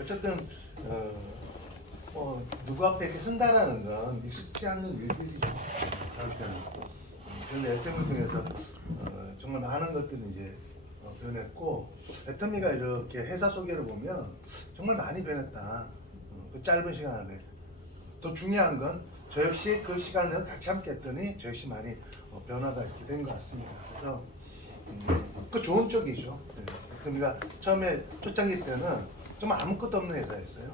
어쨌든 누구 앞에 이렇게 쓴다라는 건 익숙지 않는 일들이죠. 저한테는. 그런데 애터미를 통해서 정말 많은 것들을 이제 변했고, 애터미가 이렇게 회사 소개를 보면 정말 많이 변했다. 그 짧은 시간 안에. 더 중요한 건 저 역시 그 시간을 같이 함께 했더니 저 역시 많이 변화가 이렇게 된 것 같습니다. 그래서 그 좋은 쪽이죠. 애터미가 처음에 초창기 때는 정말 아무것도 없는 회사였어요.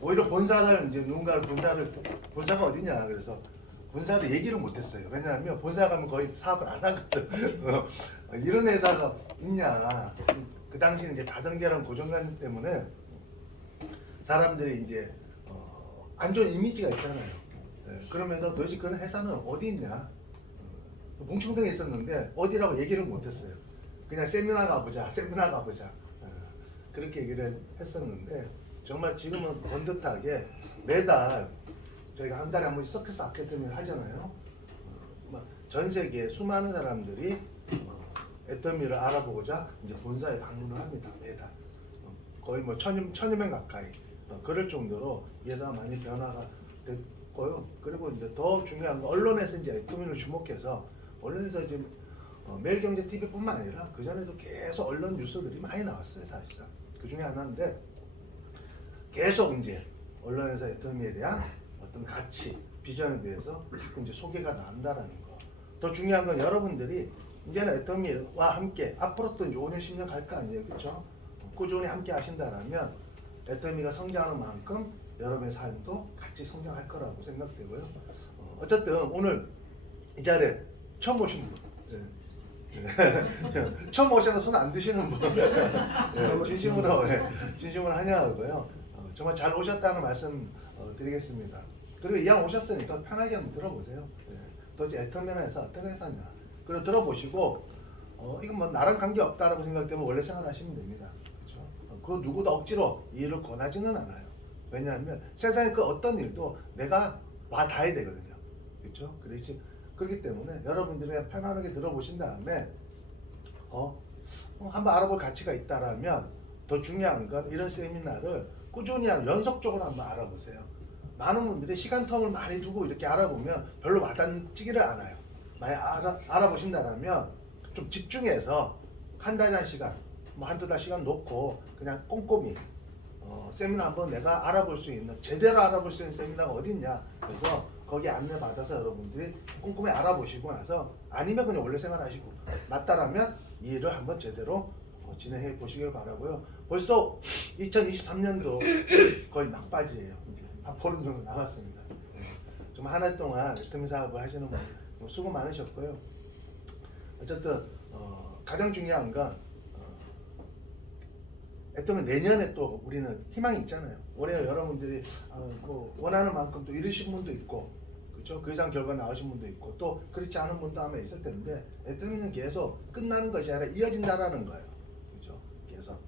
오히려 본사를 이제 누군가를 본사가 어디냐 그래서 본사를 얘기를 못했어요. 왜냐하면 본사 가면 거의 사업을 안 하거든. 이런 회사가 있냐. 그 당시는 이제 다단계라는 고정관념 때문에 사람들이 이제 안 좋은 이미지가 있잖아요. 그러면서 도대체 그런 회사는 어디 있냐. 뭉청동에 있었는데 어디라고 얘기를 못했어요. 그냥 세미나 가보자, 세미나 가보자. 그렇게 얘기를 했었는데 정말 지금은 번듯하게 매달 저희가 한 달에 한 번씩 서크스 아카데미를 하잖아요. 전 세계 수많은 사람들이 애터미를 알아보고자 이제 본사에 방문을 합니다. 매달 거의 뭐 천여 명 가까이 그럴 정도로 예상 많이 변화가 됐고요. 그리고 이제 더 중요한 건 언론에서 이제 애터미를 주목해서 언론에서 지금 매일경제 TV뿐만 아니라 그 전에도 계속 언론 뉴스들이 많이 나왔어요. 사실상 그 중에 하나인데 계속 이제 언론에서 애터미에 대한 어떤 가치, 비전에 대해서 자꾸 이제 소개가 난다라는 거. 더 중요한 건 여러분들이 이제는 애터미와 함께 앞으로 또 이제 5년, 10년 갈 거 아니에요, 그렇죠? 꾸준히 함께 하신다라면 애터미가 성장하는 만큼 여러분의 삶도 같이 성장할 거라고 생각되고요. 어쨌든 오늘 이 자리에 처음 오신 분, 처음 오셔서 손 안 드시는 분, 진심으로 환영하고요. 정말 잘 오셨다는 말씀 드리겠습니다. 그리고 이왕 오셨으니까 편하게 한번 들어보세요. 도대체 애터미에서 어떤 회사냐. 그리고 들어보시고 이건 뭐 나랑 관계 없다라고 생각되면 원래 생활하시면 됩니다. 그렇죠? 그 누구도 억지로 이 일을 권하지는 않아요. 왜냐하면 세상에 그 어떤 일도 내가 와 닿아야 되거든요. 그렇죠? 그렇기 때문에 여러분들이 그냥 편안하게 들어보신 다음에 한번 알아볼 가치가 있다라면 더 중요한 건 이런 세미나를 꾸준히 연속적으로 한번 알아보세요. 많은 분들이 시간 텀을 많이 두고 이렇게 알아보면 별로 와닿지기를 않아요. 많이 알아보신다면 좀 집중해서 한 달에 한 시간, 뭐 한두 달 시간 놓고 그냥 꼼꼼히 세미나 한번 내가 알아볼 수 있는, 제대로 알아볼 수 있는 세미나가 어디 있냐. 그래서 거기 안내 받아서 여러분들이 꼼꼼히 알아보시고 나서 아니면 그냥 원래 생활하시고 맞다라면 이 일을 한번 제대로 진행해 보시길 바라고요. 벌써 2023년도 거의 막바지예요. 이제 한 보름 정도 남았습니다. 좀 한 해 동안 애터미 사업을 하시는 분 수고 많으셨고요. 어쨌든 가장 중요한 건 애터미 내년에 또 우리는 희망이 있잖아요. 올해 여러분들이 뭐 원하는 만큼 또 이루신 분도 있고, 그렇죠? 그 이상 결과 나오신 분도 있고, 또 그렇지 않은 분도 아마 있을 텐데 애터미는 계속 끝나는 것이 아니라 이어진다라는 거예요. 그렇죠? 계속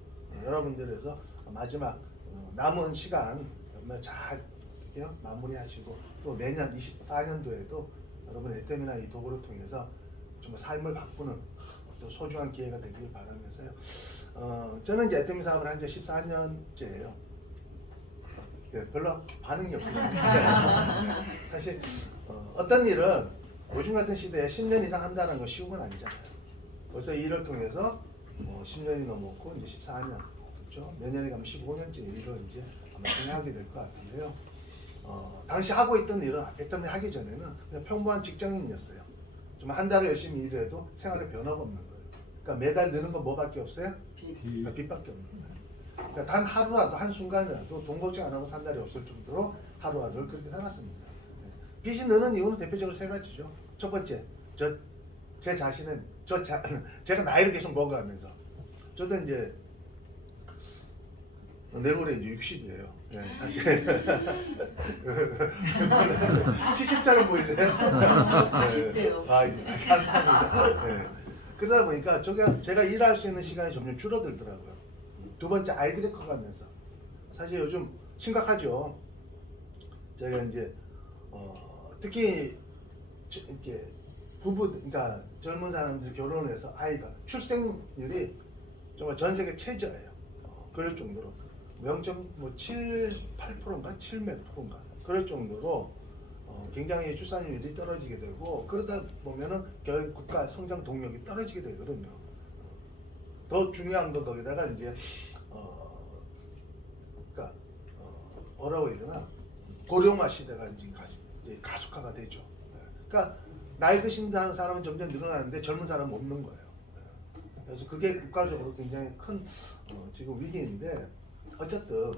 여러분들에서 마지막 남은 시간 정말 잘 마무리하시고 또 내년 24년도에도 여러분 애터미나 이 도구를 통해서 정말 삶을 바꾸는 또 소중한 기회가 되길 바라면서요. 저는 이제 애터미 사업을 한 지 14년째예요. 별로 반응이 없으십니다. 사실 어떤 일은 요즘 같은 시대에 10년 이상 한다는 건 쉬운 건 아니잖아요. 벌써 이 일을 통해서 10년이 넘었고 이제 14년, 그렇죠? 내년에 가면 15년째 일을 이제 아마 진행하게 될 것 같은데요. 당시 하고 있던 일은 애터미 하기 전에는 그냥 평범한 직장인이었어요. 좀 한 달을 열심히 일해도 생활에 변화가 없는 거예요. 그러니까 매달 느는 건 뭐밖에 없어요? 빚밖에 없는 거예요. 그러니까 단 하루라도 한순간이라도 돈 걱정 안 하고 산 날이 없을 정도로 하루하루를 그렇게 살았습니다. 빚이 느는 이유는 대표적으로 세 가지죠. 첫 번째, 제 자신은 제가 나이를 계속 먹어가면서 저도 이제 내일모레 이제 60이에요. 네, 사실 70짜리 보이세요? 40대요. 감사합니다. 네. 그러다 보니까 제가 일할 수 있는 시간이 점점 줄어들더라고요. 두 번째, 아이들이 커가면서 사실 요즘 심각하죠. 제가 이제 특히 이렇게 그러니까 젊은 사람들이 결혼해서 아이가 출생률이 정말 전 세계 최저예요. 그럴 정도로 0.78%인가 7몇 프로인가 그럴 정도로 굉장히 출산율이 떨어지게 되고 그러다 보면은 결국 국가 성장 동력이 떨어지게 되거든요. 더 중요한 건 거기다가 이제 그러니까 뭐라고 해야 되나 고령화 시대가 이제 가속화가 되죠. 그러니까 나이 드신 사람은 점점 늘어나는데 젊은 사람은 없는 거예요. 그래서 그게 국가적으로 굉장히 큰 지금 위기인데 어쨌든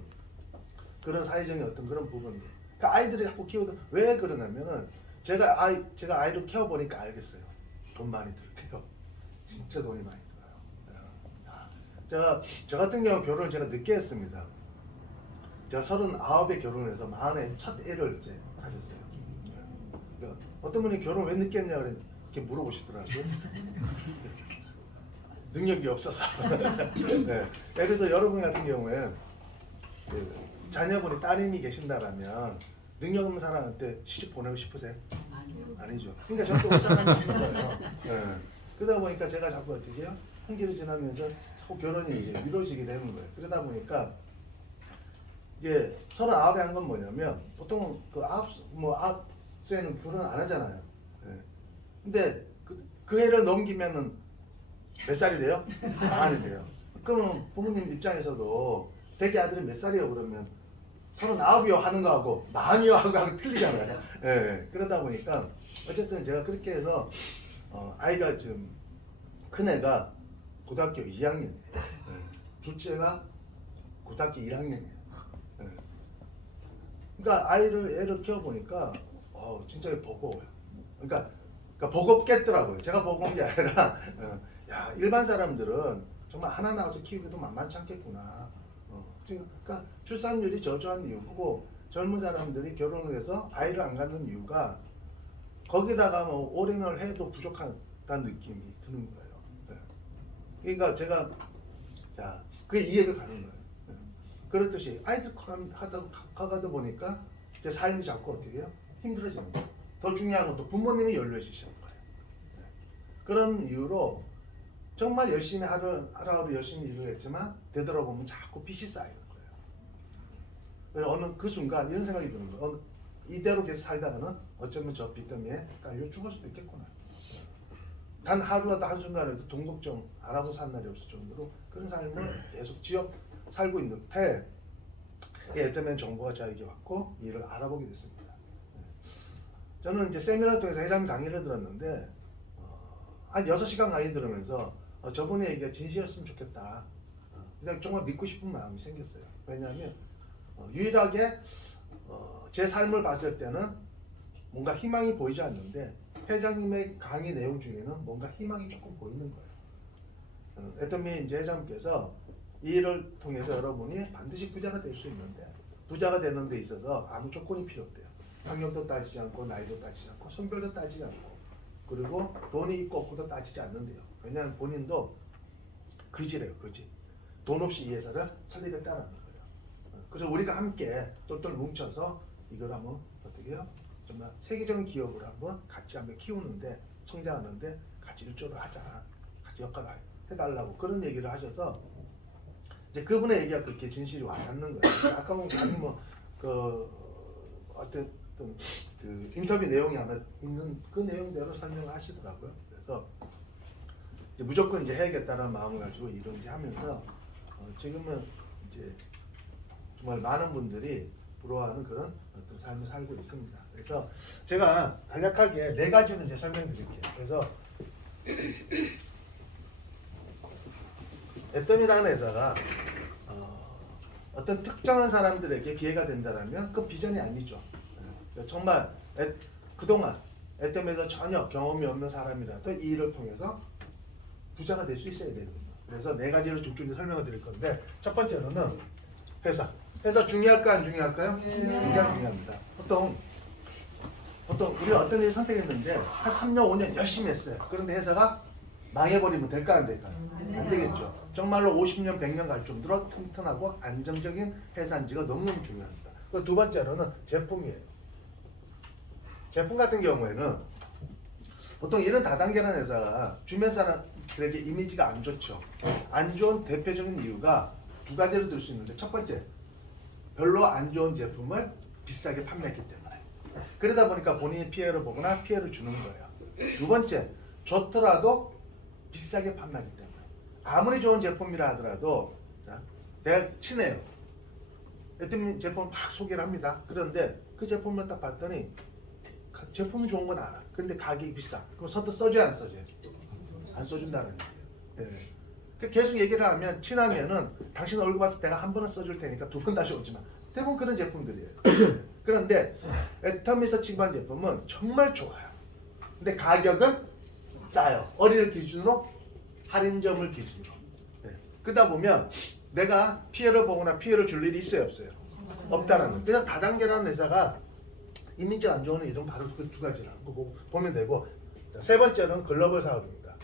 그런 사회적인 어떤 그런 부분들. 그러니까 아이들이 자꾸 키우다 왜 그러냐면은 제가 아이를 키워 보니까 알겠어요. 돈 많이 들게요. 진짜 돈이 많이 들어요. 저 같은 경우 결혼을 제가 늦게 했습니다. 제가 39에 결혼해서 40에 첫 애를 이제 가졌어요. 그러니까 어떤 분이 결혼 왜 늦게 했냐 이렇게 물어보시더라고요. 능력이 없어서. 네. 예를 들어 여러분 같은 경우에 자녀분이 따님이 계신다라면 능력 없는 사람한테 시집 보내고 싶으세요? 아니죠. 그러니까 저도 없잖아요. 네. 그러다 보니까 제가 자꾸 어떻게 해요? 한기를 지나면서 자꾸 결혼이 이제 미뤄지게 되는 거예요. 그러다 보니까 이제 39에 한 건 뭐냐면 보통 그 9세는 결혼 안 하잖아요. 네. 근데 그 해를 넘기면은 몇 살이 돼요? 40이 돼요. 그러면 부모님 입장에서도 대개 아들이 몇 살이에요? 그러면 39이요 하는 거하고 40이요 하고 틀리잖아요. 예, 네. 그러다 보니까 어쨌든 제가 그렇게 해서 아이가 지금 큰 애가 고등학교 2학년이에요. 네. 둘째가 고등학교 1학년이에요. 네. 그러니까 애를 키워보니까 진짜 버거워요. 그러니까 버겁겠더라고요. 제가 버거운 게 아니라 야 일반 사람들은 정말 하나 나와서 키우기도 만만치 않겠구나. 그러니까 출산율이 저조한 이유고 젊은 사람들이 결혼을 해서 아이를 안 갖는 이유가 거기다가 뭐 올인을 해도 부족하다는 느낌이 드는 거예요. 네. 그러니까 제가 그게 이해가 가는 거예요. 네. 그렇듯이 아이들 커가다 보니까 제 삶이 자꾸 어떻게 해요? 힘들어지는 거예요. 더 중요한 것도 부모님이 연로해지시는 거예요. 네. 그런 이유로 정말 열심히 하루하루 열심히 일을 했지만 되돌아보면 자꾸 빚이 쌓이는 거예요. 그래서 어느 그 순간 이런 생각이 드는 거예요. 이대로 계속 살다가는 어쩌면 저 빚 때문에 깔려 죽을 수도 있겠구나. 단 하루라도 한순간에도 돈 걱정 안 하고 산 날이 없을 정도로 그런 삶을 계속 살고 있는데 애 때문에 정보가 저에게 왔고 일을 알아보게 됐습니다. 저는 이제 세미나를 통해서 회장님 강의를 들었는데 한 6시간 강의 들으면서 저분의 얘기가 진실이었으면 좋겠다. 그냥 정말 믿고 싶은 마음이 생겼어요. 왜냐하면 유일하게 제 삶을 봤을 때는 뭔가 희망이 보이지 않는데 회장님의 강의 내용 중에는 뭔가 희망이 조금 보이는 거예요. 애터미 이제 회장님께서 이 일을 통해서 여러분이 반드시 부자가 될 수 있는데 부자가 되는 데 있어서 아무 조건이 필요 없대요. 학력도 따지지 않고 나이도 따지지 않고 성별도 따지지 않고 그리고 돈이 있고 없고도 따지지 않는데요. 왜냐하면 본인도 거지래요. 거지. 돈 없이 이 회사를 설립했다는 거예요. 그래서 우리가 함께 똘똘 뭉쳐서 이걸 한번 어떻게 해요? 정말 세계적인 기업을 한번 같이 한번 키우는데 성장하는데 같이 일조를 하자. 같이 역할을 해달라고 그런 얘기를 하셔서 이제 그분의 얘기가 그렇게 진실이 와닿는 거예요. 아까 어떤 그 인터뷰 내용이 아마 있는 그 내용대로 설명을 하시더라고요. 그래서 이제 무조건 이제 해야겠다는 마음을 가지고 일을 이제 하면서 지금은 이제 정말 많은 분들이 부러워하는 그런 어떤 삶을 살고 있습니다. 그래서 제가 간략하게 4가지로 이제 설명드릴게요. 그래서 애덤이라는 회사가 어떤 특정한 사람들에게 기회가 된다면 그 비전이 아니죠. 정말 그동안 애덤에서 전혀 경험이 없는 사람이라도 이 일을 통해서 부자가 될 수 있어야 되거든요. 그래서 4가지를 쭉쭉 설명을 드릴 건데 첫 번째로는 회사 중요할까 안 중요할까요? 굉장히 중요합니다. 보통 우리가 어떤 일을 선택했는데 한 3년 5년 열심히 했어요. 그런데 회사가 망해버리면 될까 안 될까요? 안 되겠죠. 정말로 50년 100년 갈 정도로 튼튼하고 안정적인 회사인지가 너무너무 중요합니다. 그 두 번째로는 제품이에요. 제품 같은 경우에는 보통 이런 다단계라는 회사가 주변 사람들에게 이미지가 안 좋죠. 안 좋은 대표적인 이유가 두 가지로 들 수 있는데, 첫 번째, 별로 안 좋은 제품을 비싸게 판매했기 때문에. 그러다 보니까 본인이 피해를 보거나 피해를 주는 거예요. 두 번째, 좋더라도 비싸게 판매하기 때문에. 아무리 좋은 제품이라 하더라도, 자, 내가 친해요. 어떤 제품을 막 소개를 합니다. 그런데 그 제품을 딱 봤더니 제품은 좋은 건 알아. 근데 가격이 비싸. 그럼 선뜻 써줘야 안 써줘요? 안 써준다는 얘기예요. 예. 그 계속 얘기를 하면 친하면은 당신 얼굴 봤을 때 내가 한 번은 써줄 테니까 두 번 다시 오지 마. 대부분 그런 제품들이에요. 그런데 애텀에서 취급한 제품은 정말 좋아요. 근데 가격은 싸요. 어디를 기준으로? 할인점을 기준으로. 네. 그러다 보면 내가 피해를 보거나 피해를 줄 일이 있어요, 없어요? 없다는 거예요. 그래서 다단계라는 회사가 이미지가 안 좋은 이름 바로 그 두 가지라는 거 보면 되고, 자, 세 번째는 글로벌 사업입니다.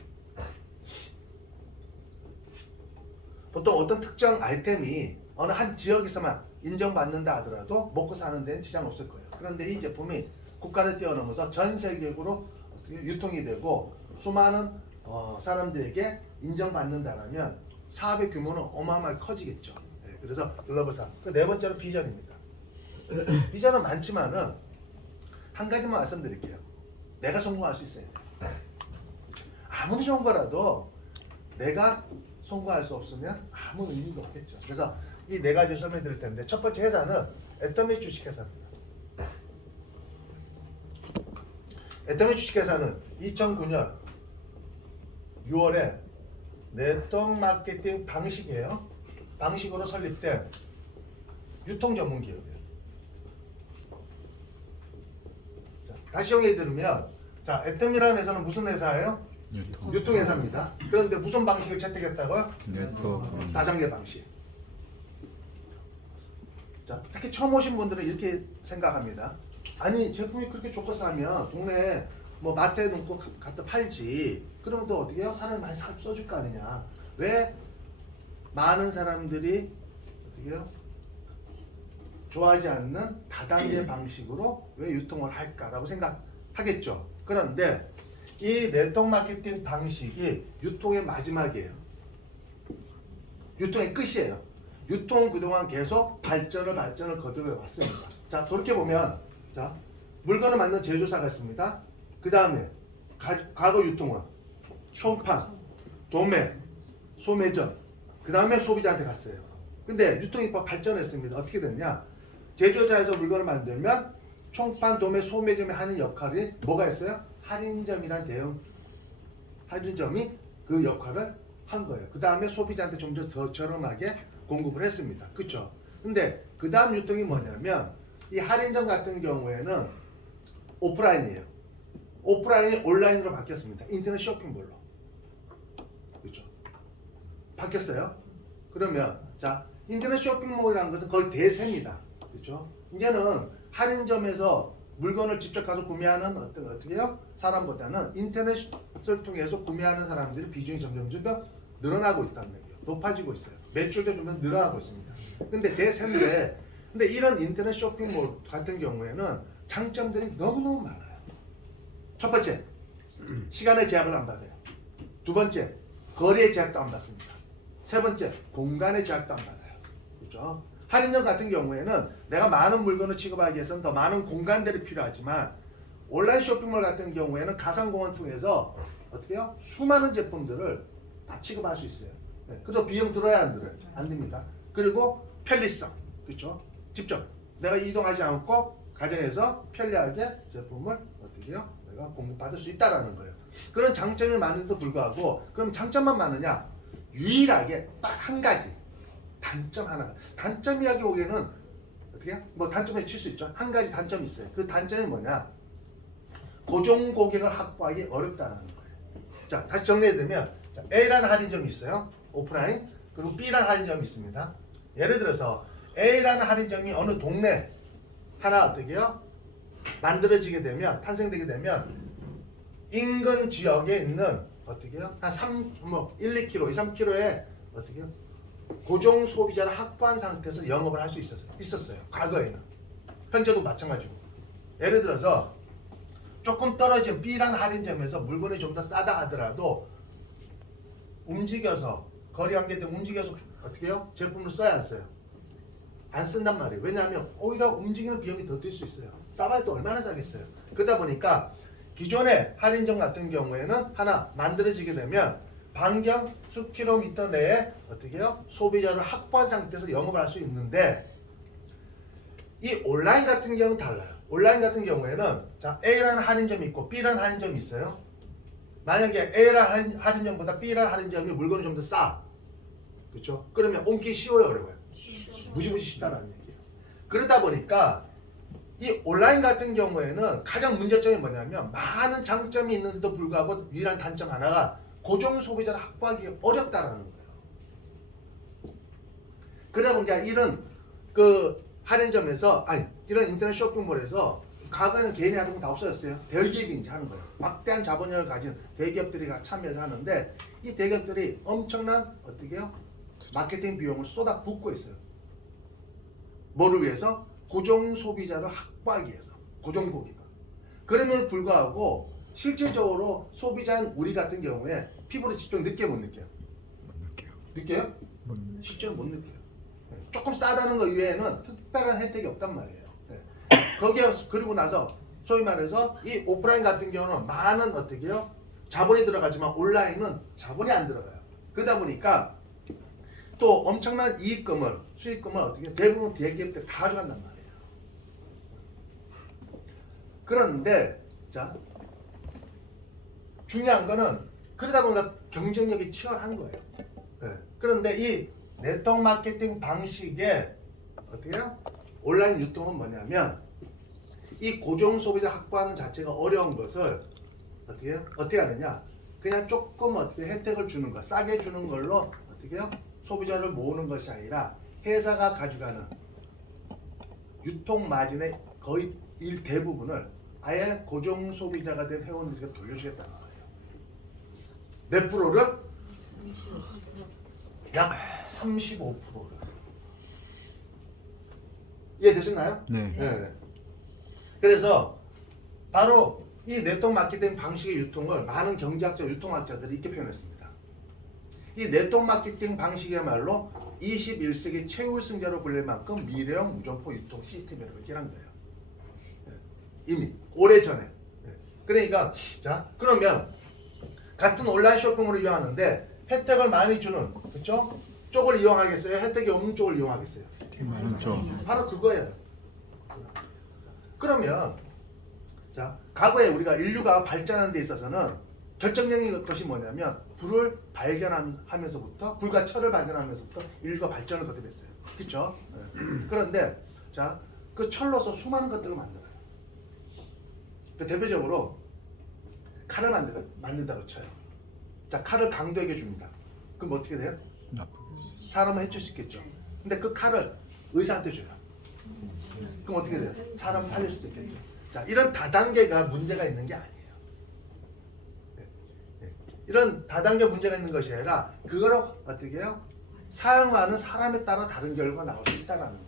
보통 어떤 특정 아이템이 어느 한 지역에서만 인정받는다 하더라도 먹고 사는 데는 지장 없을 거예요. 그런데 이 제품이 국가를 뛰어넘어서 전 세계적으로 유통이 되고 수많은 사람들에게 인정받는다라면 사업의 규모는 어마어마하게 커지겠죠. 네, 그래서 글로벌 사업. 그 네 번째는 비전입니다. 비전은 많지만은 한 가지만 말씀드릴게요. 내가 성공할 수 있어야 돼요. 아무리 좋은 거라도 내가 성공할 수 없으면 아무 의미가 없겠죠. 그래서 이 네 가지 설명해 드릴 텐데, 첫 번째 회사는 애터미 주식회사입니다. 애터미 주식회사는 2009년 6월에 네트워크 마케팅 방식이에요. 방식으로 설립된 유통 전문 기업이에요. 자, 다시 정리해 드리면, 자, 애터미라는 회사는 무슨 회사예요? 유통회사입니다. 그런데 무슨 방식을 채택했다고요? 네트워크. 다단계 방식. 자, 특히 처음 오신 분들은 이렇게 생각합니다. 아니, 제품이 그렇게 좋고 싸면 동네에 뭐 마트에 놓고 갖다 팔지. 그러면 또 어떻게 해요? 사람이 많이 써줄 거 아니냐. 왜 많은 사람들이 어떻게 해요? 좋아하지 않는 다단계 방식으로 왜 유통을 할까라고 생각하겠죠. 그런데 이 네트워크 마케팅 방식이 유통의 마지막이에요. 유통의 끝이에요. 유통은 그동안 계속 발전을 거듭해 왔습니다. 자, 돌이켜보면, 자, 물건을 만든 제조사가 있습니다. 그 다음에 과거 유통은 총판, 도매, 소매점, 그 다음에 소비자한테 갔어요. 근데 유통이 발전했습니다. 어떻게 됐냐? 제조사에서 물건을 만들면 총판, 도매, 소매점이 하는 역할이 뭐가 있어요? 할인점이란 대형 할인점이 그 역할을 한 거예요. 그 다음에 소비자한테 좀 더 저렴하게 공급을 했습니다. 그렇죠? 근데 그 다음 유통이 뭐냐면 이 할인점 같은 경우에는 오프라인이에요. 오프라인이 온라인으로 바뀌었습니다. 인터넷 쇼핑몰로. 그렇죠? 바뀌었어요. 그러면 자, 인터넷 쇼핑몰이라는 것은 거의 대세입니다. 그렇죠? 이제는 할인점에서 물건을 직접 가서 구매하는 어떻게 해요? 사람보다는 인터넷을 통해서 구매하는 사람들의 비중이 점점 늘어나고 있다는 얘기예요. 높아지고 있어요. 매출도 좀 늘어나고 있습니다. 근데 대세인데, 근데 이런 인터넷 쇼핑몰 같은 경우에는 장점들이 너무너무 많아요. 첫 번째, 시간의 제약을 안 받아요. 두 번째, 거리의 제약도 안 받습니다. 세 번째, 공간의 제약도 안 받아요. 그렇죠? 할인점 같은 경우에는 내가 많은 물건을 취급하기 위해서는 더 많은 공간들이 필요하지만, 온라인 쇼핑몰 같은 경우에는 가상공간 통해서 어떻게 해요? 수많은 제품들을 다 취급할 수 있어요. 네. 그래서 비용 들어야 안 들어요? 안 듭니다. 그리고 편리성, 그렇죠? 직접 내가 이동하지 않고 가정에서 편리하게 제품을 어떻게 해요? 내가 공급받을 수 있다라는 거예요. 그런 장점이 많은데도 불구하고, 그럼 장점만 많으냐? 유일하게 딱 한 가지 단점 하나가, 단점이라기 보기에는 어떻게 해요? 뭐 단점에 칠 수 있죠. 한 가지 단점이 있어요. 그 단점이 뭐냐? 고정 고객을 확보하기 어렵다는 거예요. 자, 다시 정리해드리면, 자, A라는 할인점이 있어요. 오프라인. 그리고 B라는 할인점이 있습니다. 예를 들어서 A라는 할인점이 어느 동네 하나 어떻게 해요? 만들어지게 되면, 탄생되게 되면 인근 지역에 있는 어떻게 해요? 한 1, 2km, 2, 3km에 어떻게 해요? 고정 소비자를 확보한 상태에서 영업을 할 수 있었어요. 과거에는. 현재도 마찬가지고. 예를 들어서 조금 떨어진 B라는 할인점에서 물건이 좀 더 싸다 하더라도 움직여서 거리 관계 때문에 움직여서 어떻게 해요? 제품을 써야 안 써요? 안 쓴단 말이에요. 왜냐하면 오히려 움직이는 비용이 더 들 수 있어요. 싸봐야 또 얼마나 싸겠어요. 그러다 보니까 기존의 할인점 같은 경우에는 하나 만들어지게 되면 반경 수킬로미터 내에 어떻게 해요? 소비자를 확보한 상태에서 영업을 할 수 있는데 이 온라인 같은 경우는 달라요. 온라인 같은 경우에는 자 A라는 할인점이 있고 B라는 할인점이 있어요. 만약에 A라는 할인점보다 B라는 할인점이 물건이 좀 더 싸. 그렇죠? 그러면 옮기 쉬워요, 어려워요? 무지무지 쉽다는 얘기예요. 그러다 보니까 이 온라인 같은 경우에는 가장 문제점이 뭐냐면 많은 장점이 있는데도 불구하고 유일한 단점 하나가 고정 소비자를 확보하기 어렵다라는 거예요. 그러다 보니까 이런 그 할인점에서 아니 이런 인터넷 쇼핑몰에서 과거에는 개인이 하던 건 다 없어졌어요. 대기업이 이제 하는 거예요. 막대한 자본력을 가진 대기업들이 참여해서 하는데 이 대기업들이 엄청난 어떻게 해요? 마케팅 비용을 쏟아붓고 있어요. 뭐를 위해서? 고정 소비자를 확보하기 위해서. 고정 고객을. 그럼에도 불구하고 실제적으로 소비자인 우리 같은 경우에 피부로 직접 느껴요, 못 느껴요? 못 느껴요. 느껴요? 실제로 못 느껴요. 조금 싸다는 것 이외에는 특별한 혜택이 없단 말이에요. 거기에 그리고 나서 소위 말해서 이 오프라인 같은 경우는 많은 어떻게 해요? 자본이 들어가지만 온라인은 자본이 안 들어가요. 그러다 보니까 또 엄청난 이익금을 수익금을 어떻게 대부분 대기업들 다 가져간단 말이에요. 그런데 자 중요한 거는 그러다 보니까 경쟁력이 치열한 거예요. 그런데 이 네트워크 마케팅 방식의 어떻게 해요? 온라인 유통은 뭐냐면 이 고정 소비자 확보하는 자체가 어려운 것을 어떻게 해요? 어떻게 하느냐? 그냥 조금 어떻게 혜택을 주는 거, 싸게 주는 걸로 어떻게 해요? 소비자를 모으는 것이 아니라 회사가 가져가는 유통 마진의 거의 대부분을 아예 고정 소비자가 된 회원들에게 돌려주겠다는 거예요. 몇 프로를? 약 35%를. 이해되셨나요? 네. 네. 그래서 바로 이 네트워크 마케팅 방식의 유통을 많은 경제학자, 유통학자들이 이렇게 표현했습니다. 이 네트워크 마케팅 방식이야말로 21세기 최후 승자로 불릴 만큼 미래형 무점포 유통 시스템이라고 얘기한 거예요. 이미 오래전에. 그러니까 자 그러면 같은 온라인 쇼핑을 이용하는데 혜택을 많이 주는 그렇죠? 쪽을 이용하겠어요? 혜택이 없는 쪽을 이용하겠어요? 되게 많죠. 바로 그거예요. 그러면 자 과거에 우리가 인류가 발전하는 데 있어서는 결정적인 것이 뭐냐면 불을 발견하면서부터 불과 철을 발견하면서부터 인류가 발전을 거듭했어요. 그렇죠? 그런데 자 그 철로서 수많은 것들을 만들어요. 대표적으로 칼을 만든다고 쳐요. 자 칼을 강도에게 줍니다. 그럼 어떻게 돼요? 나쁘겠어요. 사람은 해칠 수 있겠죠. 근데 그 칼을 의사한테 줘요. 그럼 어떻게 돼요? 사람 살릴 수도 있겠죠. 자, 이런 다단계가 문제가 있는 게 아니에요. 이런 다단계 문제가 있는 것이 아니라 그거를 어떻게 해요? 사용하는 사람에 따라 다른 결과가 나올 수 있다는 거예요.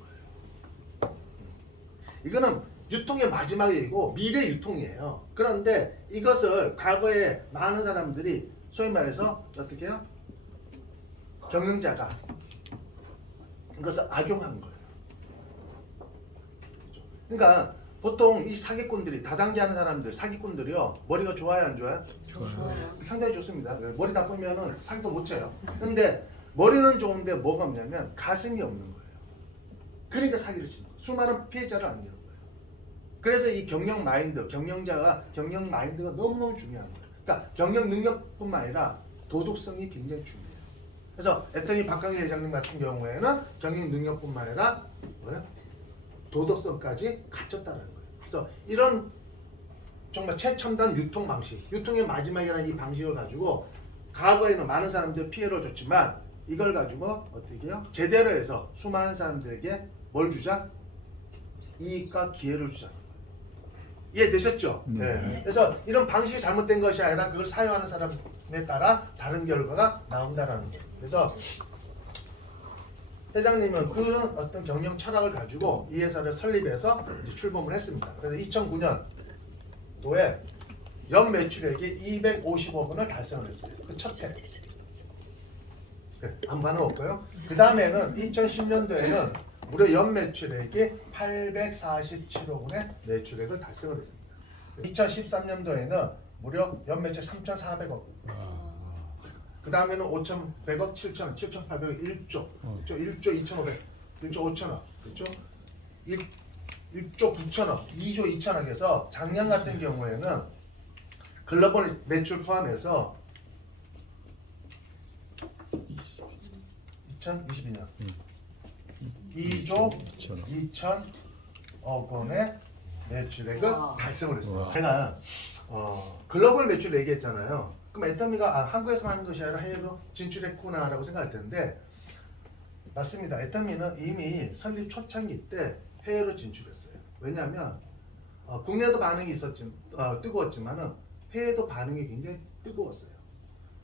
이거는 유통의 마지막이고 미래 유통이에요. 그런데 이것을 과거에 많은 사람들이 소위 말해서 어떻게 해요? 경영자가 이것을 악용한 거예요. 그러니까 보통 이 사기꾼들이 다단계 하는 사람들, 사기꾼들이요 머리가 좋아요, 안 좋아요? 좋아요. 상당히 좋습니다. 머리 나쁘면은 사기도 못 쳐요. 근데 머리는 좋은데 뭐가 없냐면 가슴이 없는 거예요. 그러니까 사기를 치는 거예요. 수많은 피해자를 안기는 거예요. 그래서 이 경영 마인드, 경영 마인드가 너무너무 중요한 거예요. 그러니까 경영 능력뿐만 아니라 도덕성이 굉장히 중요해요. 그래서 애터니 박강희 회장님 같은 경우에는 경영 능력뿐만 아니라 뭐예요? 도덕성까지 갖췄다는 거예요. 그래서 이런 정말 최첨단 유통 방식, 유통의 마지막이라는 이 방식을 가지고 과거에는 많은 사람들이 피해를 줬지만 이걸 가지고 어떻게 해요? 제대로 해서 수많은 사람들에게 뭘 주자? 이익과 기회를 주자는 거예요. 이해되셨죠? 네. 그래서 이런 방식이 잘못된 것이 아니라 그걸 사용하는 사람에 따라 다른 결과가 나온다는 거예요. 그래서 회장님은 그런 어떤 경영 철학을 가지고 이 회사를 설립해서 이제 출범을 했습니다. 그래서 2009년도에 연 매출액이 250억 원을 달성을 했어요. 그 첫 해. 한번 해볼까요? 그 다음에는 2010년도에는 무려 연 매출액이 847억 원의 매출액을 달성을 했습니다. 2013년도에는 무려 연 매출 3,400억. 그 다음에는 5,100억, 7,000억, 7,800억, 1조, 1조 2,500, 1조 5천억, 그렇죠? 1조 9천억, 2조 2천억에서 작년 같은 경우에는 글로벌 매출 포함해서 2022년 2조 2천억 원의 매출액을 와. 달성을 했어요. 와. 제가 글로벌 매출 얘기했잖아요. 그럼 애터미가 한국에서 하는 것이 아니라 해외로 진출했구나라고 생각할 텐데 맞습니다. 애터미는 이미 설립 초창기 때 해외로 진출했어요. 왜냐하면 국내도 반응이 뜨거웠지만은 해외도 반응이 굉장히 뜨거웠어요.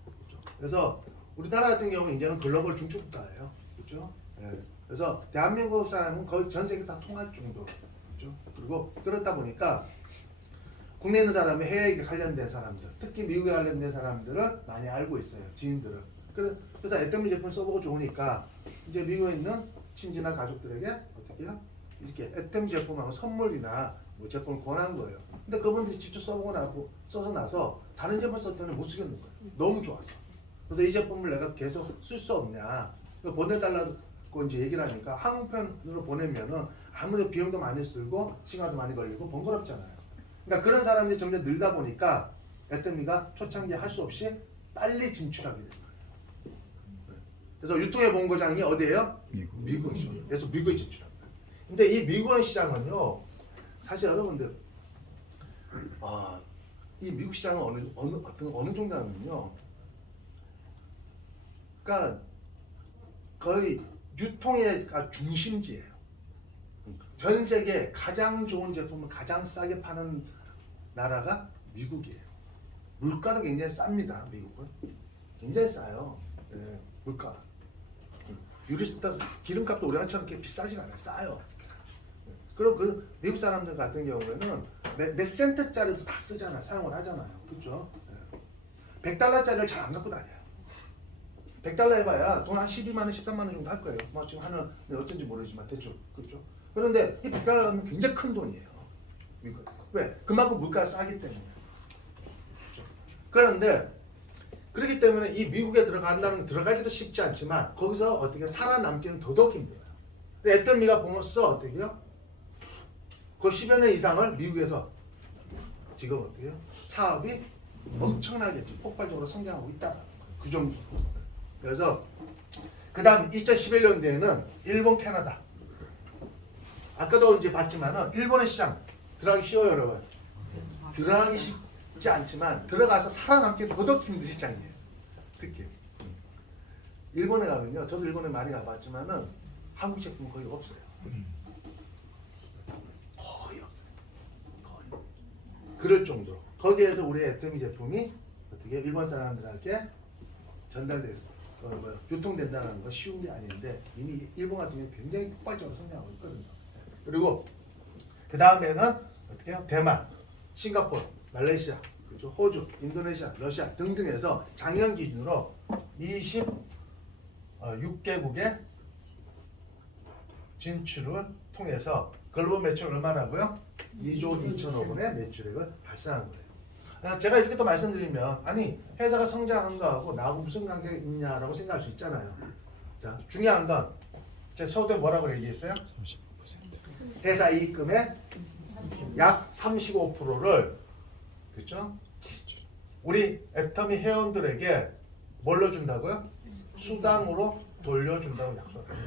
그렇죠? 그래서 우리나라 같은 경우는 이제는 글로벌 중추국가예요. 그렇죠? 예. 그래서 대한민국 사람은 거의 전 세계 다 통할 정도로. 그렇죠? 그리고 그렇다 보니까 국내에 있는 사람이 해외에 관련된 사람들, 특히 미국에 관련된 사람들을 많이 알고 있어요. 지인들을. 그래서 애터미 제품을 써보고 좋으니까 이제 미국에 있는 친지나 가족들에게 어떻게 해요? 이렇게 애터미 제품하고 선물이나 뭐 제품을 권한 거예요. 근데 그분들이 직접 써보고 나고 써서 나서 다른 제품 썼더니 못 쓰겠는 거예요. 너무 좋아서. 그래서 이 제품을 내가 계속 쓸 수 없냐. 보내달라고 이제 얘기를 하니까 항공편으로 보내면은 아무래도 비용도 많이 들고 시간도 많이 걸리고 번거롭잖아요. 그러니까 그런 사람들이 점점 늘다 보니까 애터미가 초창기에 할 수 없이 빨리 진출하게 된 거예요. 그래서 유통의 본고장이 어디예요? 미국이죠. 그래서 미국에 진출한 거예요. 근데 이 미국의 시장은요, 사실 여러분들, 이 미국 시장은 어느 정도냐면요, 그러니까 거의 유통의 중심지예요. 전 세계 가장 좋은 제품을 가장 싸게 파는 나라가 미국이에요. 물가도 굉장히 쌉니다. 미국은 굉장히 싸요. 예, 물가. 유리스타 기름값도 우리나라처럼 그렇게 비싸지가 않아요. 싸요. 그리고 그 미국 사람들 같은 경우에는 몇 센트짜리도 다 쓰잖아요. 사용을 하잖아요. 그렇죠? 예. 100달러짜리를 잘 안 갖고 다녀요. 100달러 해봐야 돈 한 12만 원, 13만 원 정도 할 거예요. 뭐 지금 하는 어쩐지 모르지만 대충 그렇죠. 그런데 이 100달러 가면 굉장히 큰 돈이에요. 미국. 왜? 그만큼 물가가 싸기 때문에. 그렇죠? 그런데 그렇기 때문에 이 미국에 들어가기도 쉽지 않지만 거기서 어떻게 살아남기는 더더욱 힘들어요. 근데 애터미가 보면서 어떻게 해요? 그 10여 년 이상을 미국에서 지금 어떻게 해요? 사업이 엄청나게 폭발적으로 성장하고 있다. 그 정도. 그래서 그 다음 2011년도에는 일본, 캐나다. 아까도 이제 봤지만은 일본의 시장 들어가기 쉬워요, 여러분. 들어가기 쉽지 않지만 들어가서 살아남기 더더욱 힘든 시장이에요. 특히 일본에 가면요, 저도 일본에 많이 가봤지만은 한국 제품은 거의 없어요. 거의 없어요. 거의. 그럴 정도로 거기에서 우리 애터미 제품이 어떻게 일본 사람들에게 전달돼서 유통된다는 거 쉬운 게 아닌데 이미 일본 같은 경우는 굉장히 폭발적으로 성장하고 있거든요. 그리고 그 다음에는 어떻게 해요? 대만, 싱가포르, 말레이시아, 그렇죠? 호주, 인도네시아, 러시아 등등해서 작년 기준으로 26개국의 진출을 통해서 글로벌 매출 얼마라고요? 2조 2천억 원의 매출액을 발생한 거예요. 제가 이렇게 또 말씀드리면 아니 회사가 성장한 거하고 나하고 무슨 관계가 있냐라고 생각할 수 있잖아요. 자, 중요한 건 제 서두에 뭐라고 얘기했어요? 30%. 회사 이익금의 약 35%를 그렇죠? 우리 애터미 회원들에게 뭘로 준다고요? 수당으로 돌려준다고 약속해요.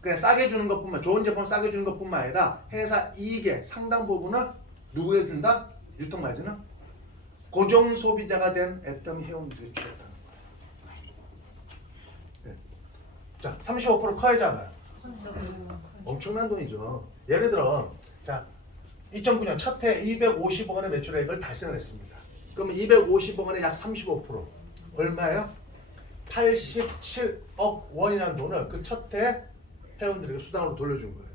그냥 싸게 주는 것뿐만 좋은 제품 싸게 주는 것뿐만 아니라 회사 이익의 상당 부분을 누구에 준다? 유통마진은 고정 소비자가 된 애터미 회원들이 주겠다는 거예요. 네. 자, 35% 커야잖아요. 엄청난 돈이죠. 예를 들어, 자, 2009년 첫 해 250억 원의 매출액을 달성을 했습니다. 그러면 250억 원의 약 35% 얼마예요? 87억 원이라는 돈을 그 첫 해 회원들에게 수당으로 돌려준 거예요.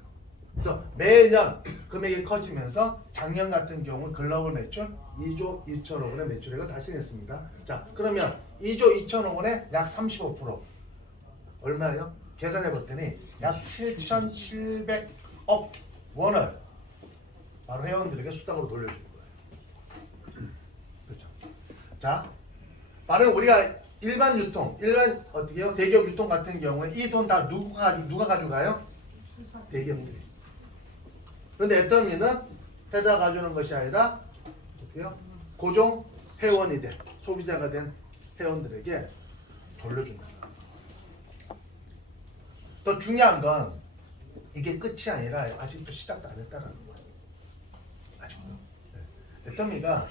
그래서 매년 금액이 커지면서 작년 같은 경우 글로벌 매출 2조 2천억 원의 매출액을 달성했습니다. 자, 그러면 2조 2천억 원에 약 35% 얼마예요? 계산해 봤더니 약 7,700억 원을 바로 회원들에게 수당으로 돌려주는 거예요. 그렇죠? 자, 만약 우리가 일반 유통, 일반 어떻게요? 대기업 유통 같은 경우에 이 돈 다 누가 가져가요? 대기업들이. 그런데 애터미는 회사가 가져오는 것이 아니라 어떻게요? 고정 회원이 된 소비자가 된 회원들에게 돌려준다. 더 중요한 건 이게 끝이 아니라 아직도 시작도 안 했다라는 거예요. 아직도. 네. 애터미가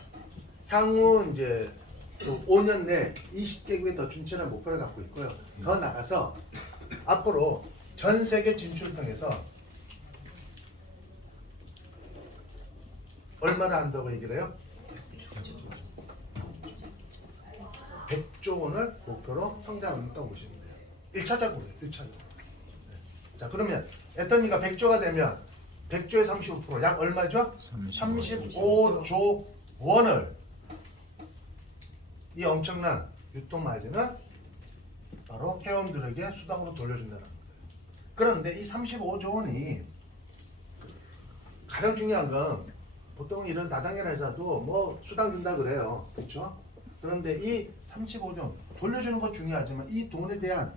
향후 이제 또 5년 내 20개국에 더 진출할 목표를 갖고 있고요. 더 나가서 앞으로 전 세계 진출을 통해서 얼마나 한다고 얘기를 해요? 100조 원을 목표로 성장한다고 보시면 돼요. 1차적으로요. 1차적으로. 자, 그러면 애터미가 100조가 되면 100조의 35% 약 얼마죠? 35조 원을 이 엄청난 유통 마진은 바로 회원들에게 수당으로 돌려준다는 거예요. 그런데 이 35조 원이 가장 중요한 건 보통 이런 다단계 회사도 뭐 수당 준다 그래요. 그렇죠? 그런데 이 35조 원 돌려주는 것 중요하지만 이 돈에 대한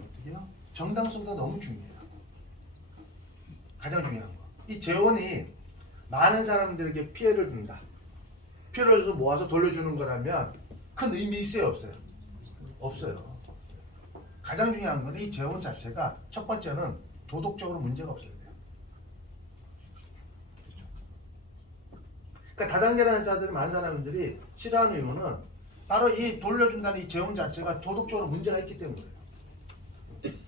어떻게요? 정당성도 너무 중요해요. 가장 중요한 거. 이 재원이 많은 사람들에게 피해를 준다. 피해를 줘서 모아서 돌려주는 거라면 큰 의미 있어요, 없어요? 없어요. 가장 중요한 건 이 재원 자체가 첫 번째는 도덕적으로 문제가 없어야 돼요. 그러니까 다단계라는 회사들이 많은 사람들이 싫어하는 이유는 바로 이 돌려준다는 이 재원 자체가 도덕적으로 문제가 있기 때문이에요.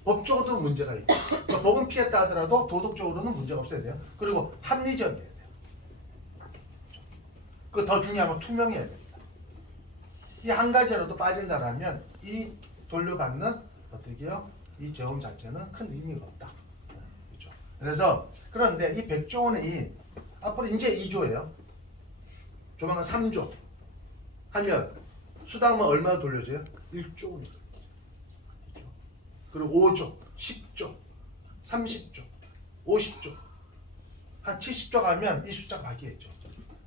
법적으로도 문제가 있고, 그러니까 법은 피했다 하더라도 도덕적으로는 문제가 없어야 돼요. 그리고 합리적이어야 돼요. 그 더 중요한 건 투명해야 됩니다. 이 한 가지라도 빠진다라면 이 돌려받는 어떻게요? 이 재원 자체는 큰 의미가 없다. 그렇죠? 그래서 그런데 이 100조 원이 앞으로 이제 2조예요. 조만간 3조 하면 수당만 얼마 돌려줘요? 1조 원. 그리고 5조, 10조, 30조, 50조, 한 70조 가면 이 숫자가 바뀌겠죠.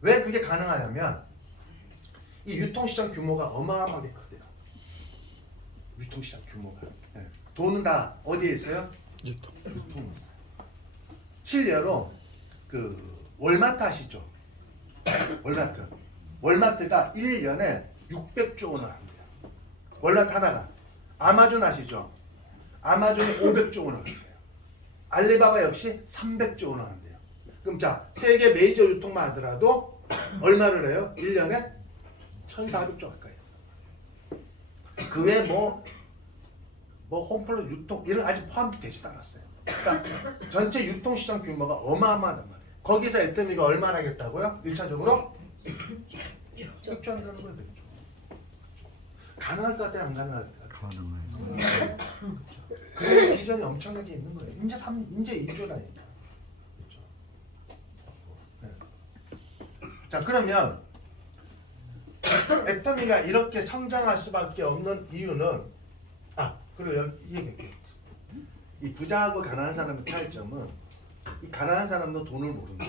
왜 그게 가능하냐면 이 유통시장 규모가 어마어마하게 크대요. 유통시장 규모가. 네. 돈은 다 어디에 있어요? 유통에 있어요. 실례로 그 월마트 아시죠? 월마트. 월마트가 1년에 600조 원을 합니다. 월마트 하나가. 아마존 아시죠? 아마존이 500조 원을 한대요. 알리바바 역시 300조 원을 한대요. 그럼 자, 세계 메이저 유통만 하더라도 얼마를 해요? 1년에 1,400조 가까이. 그 외에 뭐 홈플러 유통 이런 아직 포함이 되지도 않았어요. 그러니까 전체 유통시장 규모가 어마어마하단 말이에요. 거기서 애터미가 얼마나 하겠다고요? 1차적으로 100조 한다는 거예요. 100조. 가능할 것 같아요? 안 가능할 것 같아요? 가능해요. 그 비전이 엄청나게 있는 거예요. 이제 2조라니까. 그렇죠? 네. 자, 그러면 애터미가 이렇게 성장할 수밖에 없는 이유는 그리고 이 얘기할게요. 이 부자하고 가난한 사람의 차이점은 이 가난한 사람도 돈을 모른다.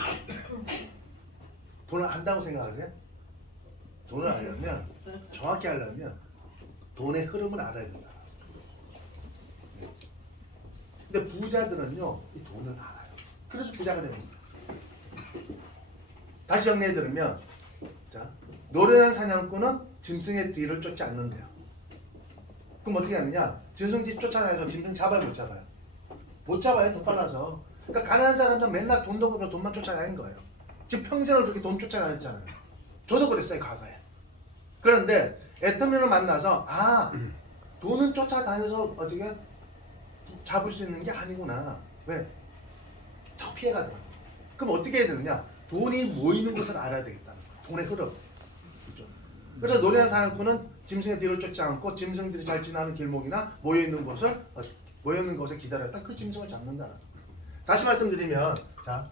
돈을 안다고 생각하세요? 돈을 알려면 정확히 알려면 돈의 흐름을 알아야 된다. 근데 부자들은요, 이 돈을 알아요. 그래서 부자가 됩니다. 다시 정리해 드리면, 자, 노련한 사냥꾼은 짐승의 뒤를 쫓지 않는데요. 그럼 어떻게 하느냐? 짐승 쫓아다녀서 짐승 잡아요, 못 잡아요? 못 잡아요, 더 빨라서. 그러니까 가난한 사람들은 맨날 돈도 벌고 돈만 쫓아다니는 거예요. 지금 평생을 그렇게 돈 쫓아다녔잖아요. 저도 그랬어요, 과거에. 그런데 애터미를 만나서 돈은 쫓아다녀서 어떻게 잡을 수 있는 게 아니구나. 왜? 저 피해가 돼. 그럼 어떻게 해야 되느냐? 돈이 모이는 것을 알아야 되겠다는 거야. 돈의 흐름. 그렇죠? 그래서 노래한 사냥꾼은 짐승의 뒤를 쫓지 않고 짐승들이 잘 지나는 길목이나 모여있는 곳에 기다렸다 그 짐승을 잡는다는 거야. 다시 말씀드리면 자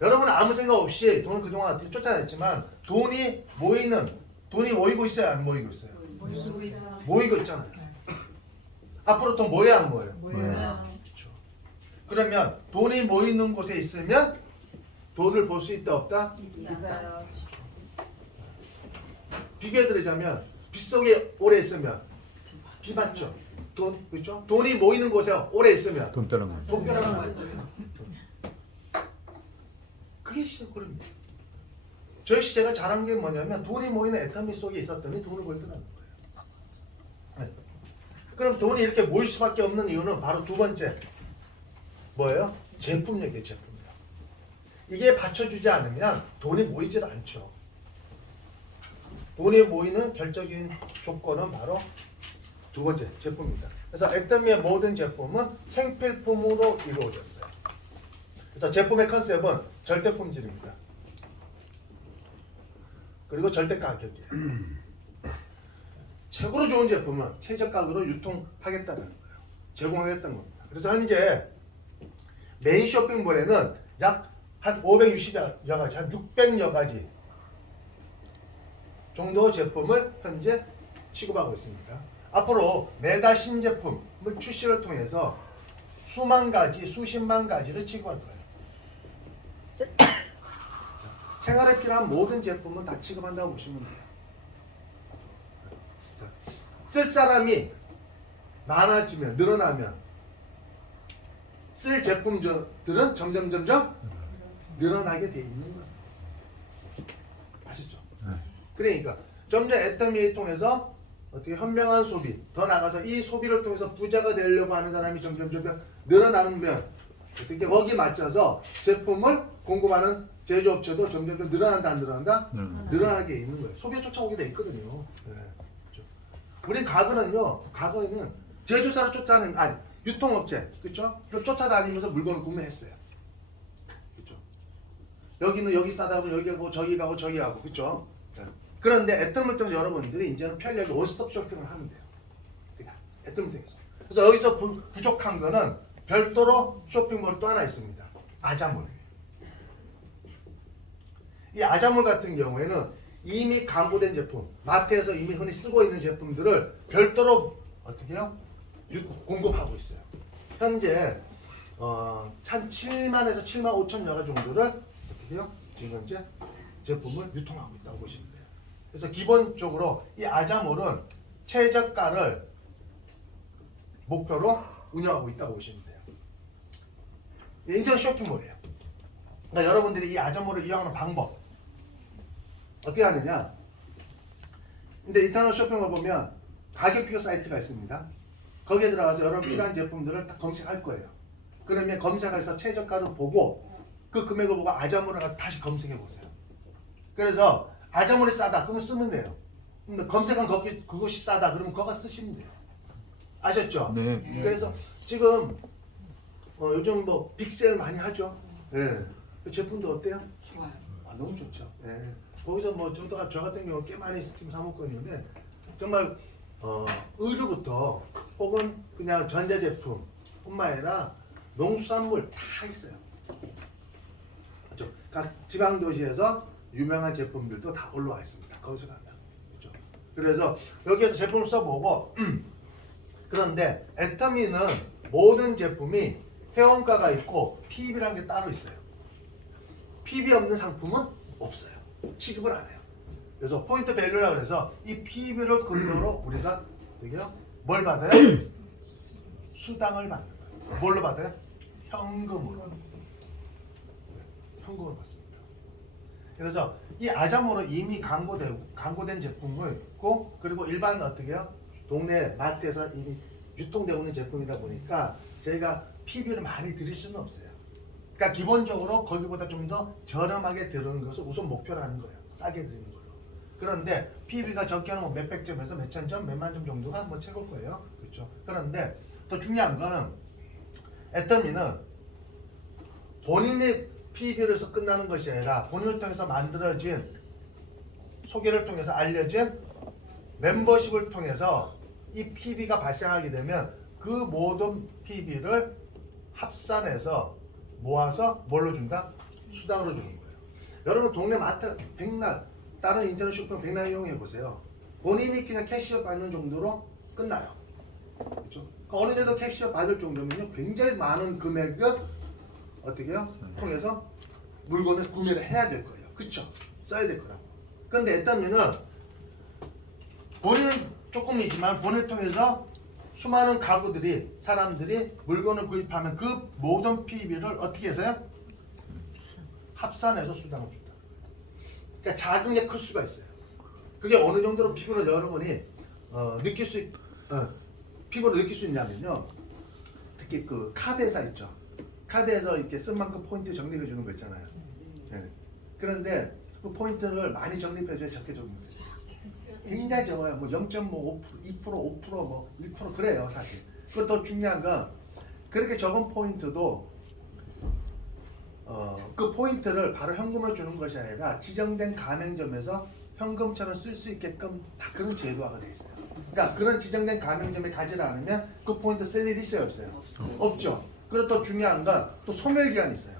여러분은 아무 생각 없이 돈을 그동안 쫓아냈지만 돈이 모이고 있어요? 안 모이고 있어요? 모이고 있잖아요. 앞으로 더 모여야 안 모여요? 뭐야? 그렇죠. 그러면 돈이 모이는 곳에 있으면 돈을 벌 수 있다 없다? 있어요. 비교해드리자면 빗속에 오래 있으면 비 맞죠? 돈 그렇죠? 돈이 모이는 곳에 오래 있으면 돈 따라만. 돈 벼락은 안 했잖아요. 그게 시작거리입니다. 저희 시제가 잘한 게 뭐냐면 돈이 모이는 애터미 속에 있었더니 돈을 벌더라는 거예요. 네. 그럼 돈이 이렇게 모일 수밖에 없는 이유는 바로 두 번째 뭐예요? 제품력이에요. 제품력. 이게 받쳐주지 않으면 돈이 모이질 않죠. 돈이 모이는 결정적인 조건은 바로 두 번째 제품입니다. 그래서 애터미의 모든 제품은 생필품으로 이루어졌어요. 그래서 제품의 컨셉은 절대 품질입니다. 그리고 절대 가격이에요. 최고로 좋은 제품은 최저가격으로 유통하겠다는 거예요. 제공하겠다는 겁니다. 그래서 현재 메인 쇼핑몰에는 약 한 560여 가지, 한 600여 가지 정도 제품을 현재 취급하고 있습니다. 앞으로 매달 신제품을 출시를 통해서 수만 가지, 수십만 가지를 취급할 거예요. 생활에 필요한 모든 제품은 다 취급한다고 보시면 돼요. 쓸 사람이 많아지면, 늘어나면 쓸 제품들은 점점 늘어나게 돼 있는 거예요. 아시죠? 그러니까 점점 애터미를 통해서 어떻게 현명한 소비, 더 나가서 이 소비를 통해서 부자가 되려고 하는 사람이 점점 늘어나면 어떻게 거기에 맞춰서 제품을 공급하는 제조업체도 점점 늘어난다 안 늘어난다? 늘어나게 있는 거예요. 소비에 쫓아오게 돼 있거든요. 네. 그렇죠. 우리 과거에는 제조사를 쫓아다니는 아니 유통업체 그렇죠? 쫓아다니면서 물건을 구매했어요. 그렇죠? 여기는 여기 싸다 보면 여기 가고 저기 가고 저기 가고 그렇죠? 네. 그런데 애터미를 통해서 여러분들이 이제는 편리하게 원스톱 쇼핑을 하면 돼요. 그냥 애터미를 통해서. 그래서 여기서 부족한 거는 별도로 쇼핑몰이 또 하나 있습니다. 아자몰. 이 아자몰 같은 경우에는 이미 광고된 제품, 마트에서 이미 흔히 쓰고 있는 제품들을 별도로 어떻게 해요? 공급하고 있어요. 현재 한 7만에서 7만 5천여 가 정도를 어떻게 해요? 지금 현재 제품을 유통하고 있다고 보시면 돼요. 그래서 기본적으로 이 아자몰은 최저가를 목표로 운영하고 있다고 보시면 돼요. 인터넷 쇼핑몰이에요. 그러니까 여러분들이 이 아자몰을 이용하는 방법 어떻게 하느냐? 근데 인터넷 쇼핑몰 보면 가격 비교 사이트가 있습니다. 거기에 들어가서 여러분 필요한 제품들을 다 검색할 거예요. 그러면 검색해서 최저가를 보고 그 금액을 보고 아자몰을 가서 다시 검색해 보세요. 그래서 아자몰이 싸다 그러면 쓰면 돼요. 근데 검색한 그것이 싸다 그러면 그거 쓰시면 돼요. 아셨죠? 네. 그래서 지금 요즘 뭐 빅세일 많이 하죠. 예. 그 제품도 어때요? 좋아요. 아, 너무 좋죠. 예. 거기서 뭐 저 같은 경우 꽤 많이 지금 사 먹고 있는데 정말 의류부터 혹은 그냥 전자제품뿐만 아니라 농수산물 다 있어요. 그렇죠? 각 지방 도시에서 유명한 제품들도 다 올라와 있습니다. 거기서 가면. 그렇죠? 그래서 여기에서 제품을 써보고 그런데 애터미는 모든 제품이 회원가가 있고 PB라는 게 따로 있어요. PB 없는 상품은 없어요. 취급을 안 해요. 그래서 포인트 밸류라고 해서 이 PB를 근거로 우리가 되게요. 뭘 받아요? 수당을 받는 거예요. 뭘로 받아요? 현금으로. 현금으로 받습니다. 그래서 이 아자몰은 이미 광고된 제품을 있고 그리고 일반 어떻게요? 동네 마트에서 이미 유통되고 있는 제품이다 보니까 저희가 PB를 많이 드릴 수는 없어요. 그러니까 기본적으로 거기보다 좀 더 저렴하게 드리는 것을 우선 목표로 하는 거예요. 싸게 드리는 걸로. 그런데 PB가 적게는 뭐 몇백 점에서 몇천 점, 몇만 점 정도가 뭐 최고일 거예요. 그렇죠? 그런데 더 중요한 거는 애터미는 본인의 PB를 해서 끝나는 것이 아니라 본인을 통해서 만들어진 소개를 통해서 알려진 멤버십을 통해서 이 PB가 발생하게 되면 그 모든 PB를 합산해서 모아서 뭘로 준다? 수당으로 주는 거예요. 여러분 동네 마트 백날 다른 인터넷 쇼핑 백날 이용해 보세요. 본인이 그냥 캐시어 받는 정도로 끝나요. 그렇죠? 어느 정도 캐시어 받을 정도면요 굉장히 많은 금액을 어떻게요? 통해서 물건을 구매를 해야 될 거예요. 그렇죠? 써야 될 거라고. 근데 일단은 본인 조금이지만 본인을 통해서 수많은 가구들이 사람들이 물건을 구입하면 그 모든 PB를 어떻게 해서요? 합산해서 수당을 준다. 그러니까 작은 게 클 수가 있어요. 그게 어느 정도로 피부를 여러분이 피부를 느낄 수 있냐면요. 특히 그 카드 회사 있죠. 카드에서 이렇게 쓴 만큼 포인트 적립해 주는 거 있잖아요. 네. 그런데 그 포인트를 많이 적립해줘야 적게 적립해요. 굉장히 적어요. 뭐 0.5%, 2%, 5%, 뭐 1% 그래요 사실. 그리고 더 중요한 건 그렇게 적은 포인트도 그 포인트를 바로 현금으로 주는 것이 아니라 지정된 가맹점에서 현금처럼 쓸 수 있게끔 다 그런 제도화가 돼 있어요. 그러니까 그런 지정된 가맹점에 가지 않으면 그 포인트 쓸 일이 있어요 없어요? 없죠. 그리고 또 중요한 건 또 소멸 기간이 있어요.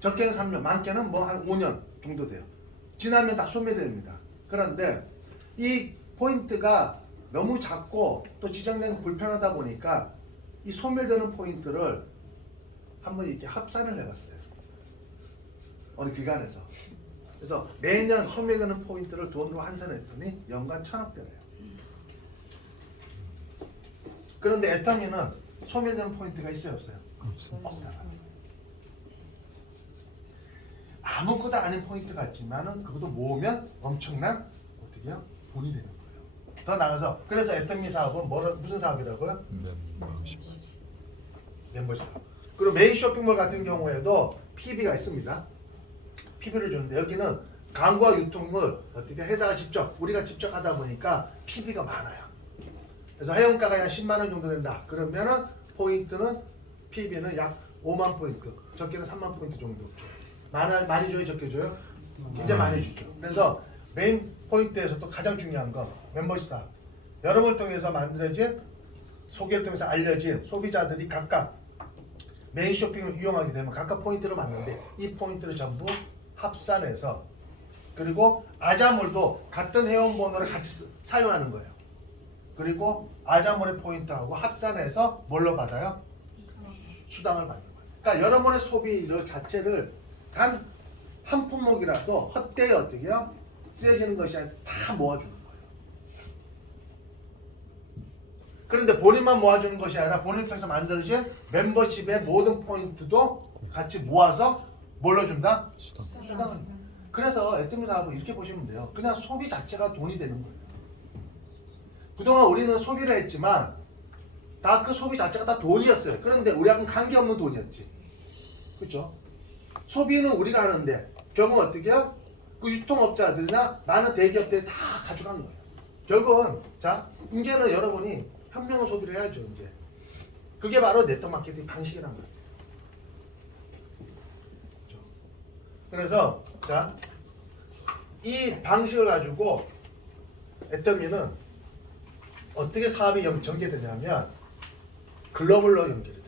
적게는 3년, 많게는 뭐 한 5년 정도 돼요. 지나면 다 소멸이 됩니다. 그런데 이 포인트가 너무 작고 또 지정된 불편하다 보니까 이 소멸되는 포인트를 한번 이렇게 합산을 해봤어요. 어느 기관에서. 그래서 매년 소멸되는 포인트를 돈으로 환산했더니 연간 1,000억대래요. 그런데 애터미는 소멸되는 포인트가 있어요 없어요? 없어요. 아무것도 아닌 포인트 같지만은 그것도 모으면 엄청난 어떻게요? 돈이 되는 거예요. 더 나가서 그래서 애터미 사업은 무슨 사업이라고요? 멤버십 사업. 그리고 메인 쇼핑몰 같은 경우에도 PB가 있습니다. PB를 주는데 여기는 광고와 유통을 어떻게 회사가 직접 우리가 직접 하다 보니까 PB가 많아요. 그래서 회원가가 약 10만 원 정도 된다. 그러면은 포인트는 PB는 약 5만 포인트, 적게는 3만 포인트 정도 줘요. 많이 줘요, 적게 줘요? 굉장히 많이 주죠. 그래서 메인 포인트에서도 가장 중요한 건 멤버십 사업. 여러분을 통해서 만들어진 소개를 통해서 알려진 소비자들이 각각 메인 쇼핑을 이용하게 되면 각각 포인트를 받는데 이 포인트를 전부 합산해서 그리고 아자몰도 같은 회원번호를 같이 사용하는 거예요. 그리고 아자몰의 포인트하고 합산해서 뭘로 받아요? 수당을 받는 거예요. 그러니까 여러분의 소비를 자체를 단 한 품목이라도 헛되이 어떻게요? 쓰여지는 것이 아니라 다 모아주는 거예요. 그런데 본인만 모아주는 것이 아니라 본인을 통해서 만들어진 멤버십의 모든 포인트도 같이 모아서 뭘로 준다? 수당을. 그래서 애터미 사업은 이렇게 보시면 돼요. 그냥 소비 자체가 돈이 되는 거예요. 그동안 우리는 소비를 했지만 다 그 소비 자체가 다 돈이었어요. 그런데 우리하고는 관계없는 돈이었지. 그렇죠? 소비는 우리가 하는데 결국은 어떻게 해요? 그 유통업자들이나 많은 대기업들이 다 가져간 거예요. 결국은 자 이제는 여러분이 현명한 소비를 해야죠. 이제 그게 바로 네트워크 마케팅 방식이란 말이에요. 그렇죠? 그래서 자 이 방식을 가지고 애터미는 어떻게 사업이 전개되냐면 글로벌로 연결이 돼요.